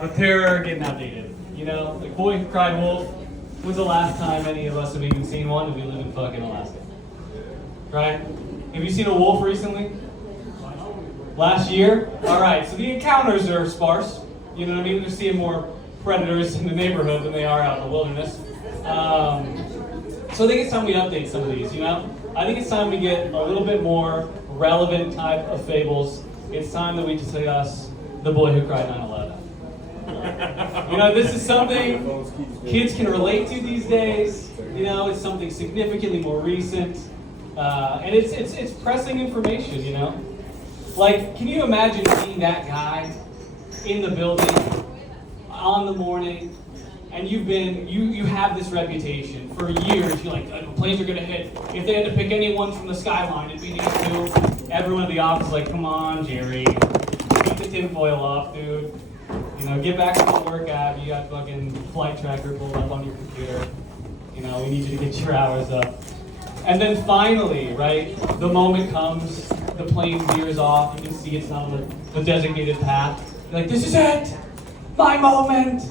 but they're getting outdated. You know, like Boy Who Cried Wolf was the last time any of us have even seen one, and we live in fucking Alaska. Right? Have you seen a wolf recently? Last year? Alright, so the encounters are sparse. You know what I mean? We're seeing more predators in the neighborhood than they are out in the wilderness. So I think it's time we update some of these, you know? I think it's time we get a little bit more relevant type of fables. It's time that we discuss The Boy Who Cried 9/11. You know, this is something kids can relate to these days. You know, it's something significantly more recent. And it's pressing information, you know? Like, can you imagine being that guy in the building on the morning, and you have this reputation for years? You're like, planes are gonna hit. If they had to pick anyone from the skyline, it'd be these two. Everyone in the office is like, come on, Jerry, keep the tinfoil off, dude. You know, get back to the workout. You got fucking flight tracker pulled up on your computer. You know, we need you to get your hours up. And then finally, right, the moment comes, the plane veers off, you can see it's not on the designated path. You're like, this is it! My moment!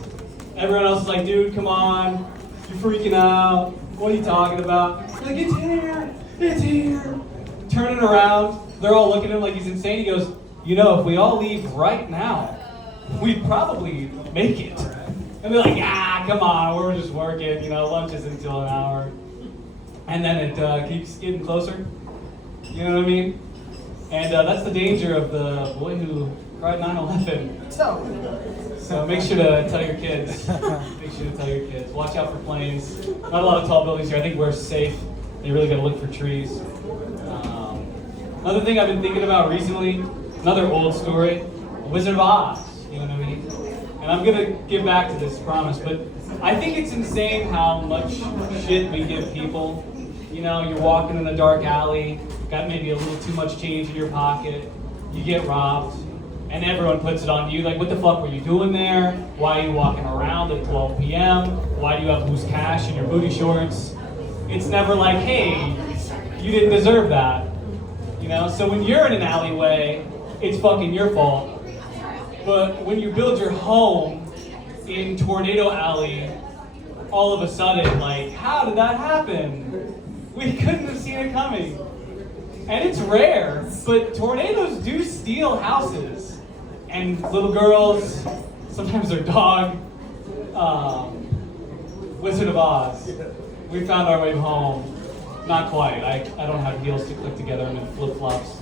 Everyone else is like, dude, come on, you're freaking out. What are you talking about? You're like, it's here! It's here! Turning around, they're all looking at him like he's insane. He goes, you know, if we all leave right now, we'd probably make it. And they're like, come on, we're just working, you know, lunch isn't until an hour. And then it keeps getting closer. You know what I mean? And that's the danger of the Boy Who Cried 9/11. So make sure to tell your kids. Make sure to tell your kids. Watch out for planes. Not a lot of tall buildings here. I think we're safe. You really got to look for trees. Another thing I've been thinking about recently, another old story, Wizard of Oz. You know what I mean? And I'm gonna get back to this, promise. But I think it's insane how much shit we give people. You know, you're walking in a dark alley, got maybe a little too much change in your pocket, you get robbed, and everyone puts it on you. Like, what the fuck were you doing there? Why are you walking around at 12 p.m.? Why do you have loose cash in your booty shorts? It's never like, hey, you didn't deserve that. You know, so when you're in an alleyway, it's fucking your fault. But when you build your home in Tornado Alley, all of a sudden, like, how did that happen? We couldn't have seen it coming. And it's rare, but tornadoes do steal houses. And little girls, sometimes their dog. Wizard of Oz. We found our way home. Not quite. I don't have heels to click together. I'm in flip-flops.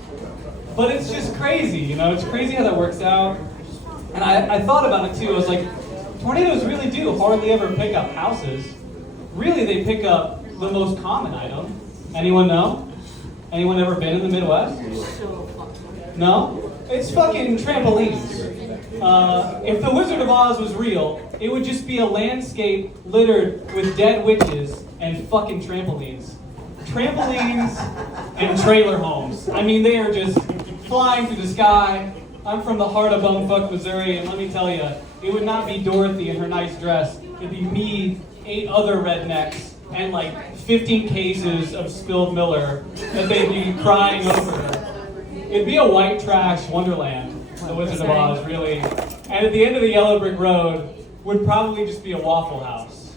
But it's just crazy, you know? It's crazy how that works out. And I thought about it too. I was like, tornadoes really do hardly ever pick up houses. Really, they pick up the most common item. Anyone know? Anyone ever been in the Midwest? No? It's fucking trampolines. If the Wizard of Oz was real, it would just be a landscape littered with dead witches and fucking trampolines. Trampolines and trailer homes. I mean, they are just flying through the sky. I'm from the heart of bumfuck Missouri, and let me tell you, it would not be Dorothy in her nice dress. It'd be me, 8 other rednecks, and like 15 cases of spilled Miller that they'd be crying over. It'd be a white trash wonderland, the Wizard of Oz, really. And at the end of the yellow brick road would probably just be a Waffle House.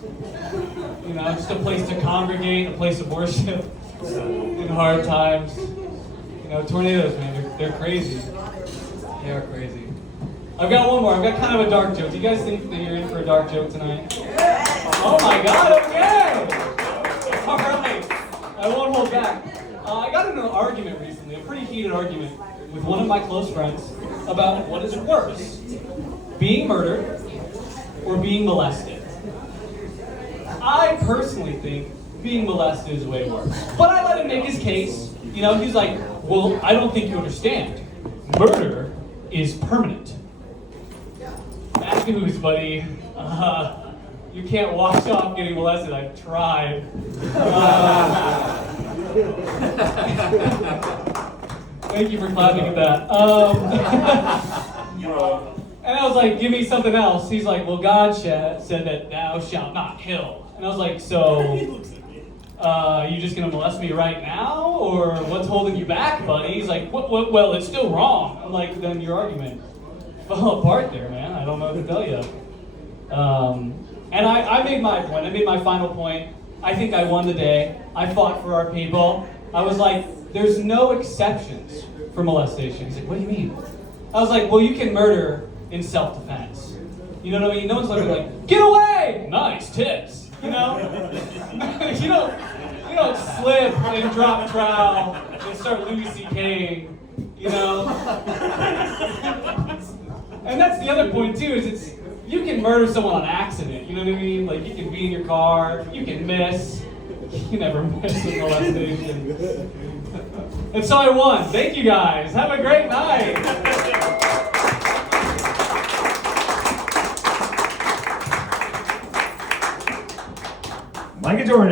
You know, just a place to congregate, a place of worship in hard times. You know, tornadoes, man, they're crazy. They are crazy. I've got one more. I've got kind of a dark joke. Do you guys think that you're in for a dark joke tonight? Oh my God, okay! All right. I won't hold back. I got in an argument recently, a pretty heated argument, with one of my close friends about what is worse, being murdered or being molested. I personally think being molested is way worse. But I let him make his case. You know, he's like, well, I don't think you understand. Murder is permanent. Bad news, buddy. You can't wash off getting molested. I've tried. Thank you for clapping at that. And I was like, give me something else. He's like, well, God said that thou shalt not kill. And I was like, so, you just gonna molest me right now? Or what's holding you back, buddy? He's like, well, it's still wrong. I'm like, then your argument fell apart there, man. I don't know what to tell you. And I made my point. I made my final point. I think I won the day. I fought for our people. I was like, there's no exceptions for molestation. He's like, what do you mean? I was like, well, you can murder in self-defense. You know what I mean? No one's like, get away! Nice tits. You know? you don't slip and drop trowel and start Louis C.K.'ing, you know? And that's the other point too, is you can murder someone on accident, you know what I mean? Like you can be in your car, you can miss. You never miss with molestation. And so I won. Thank you guys. Have a great night. Micah Jordan.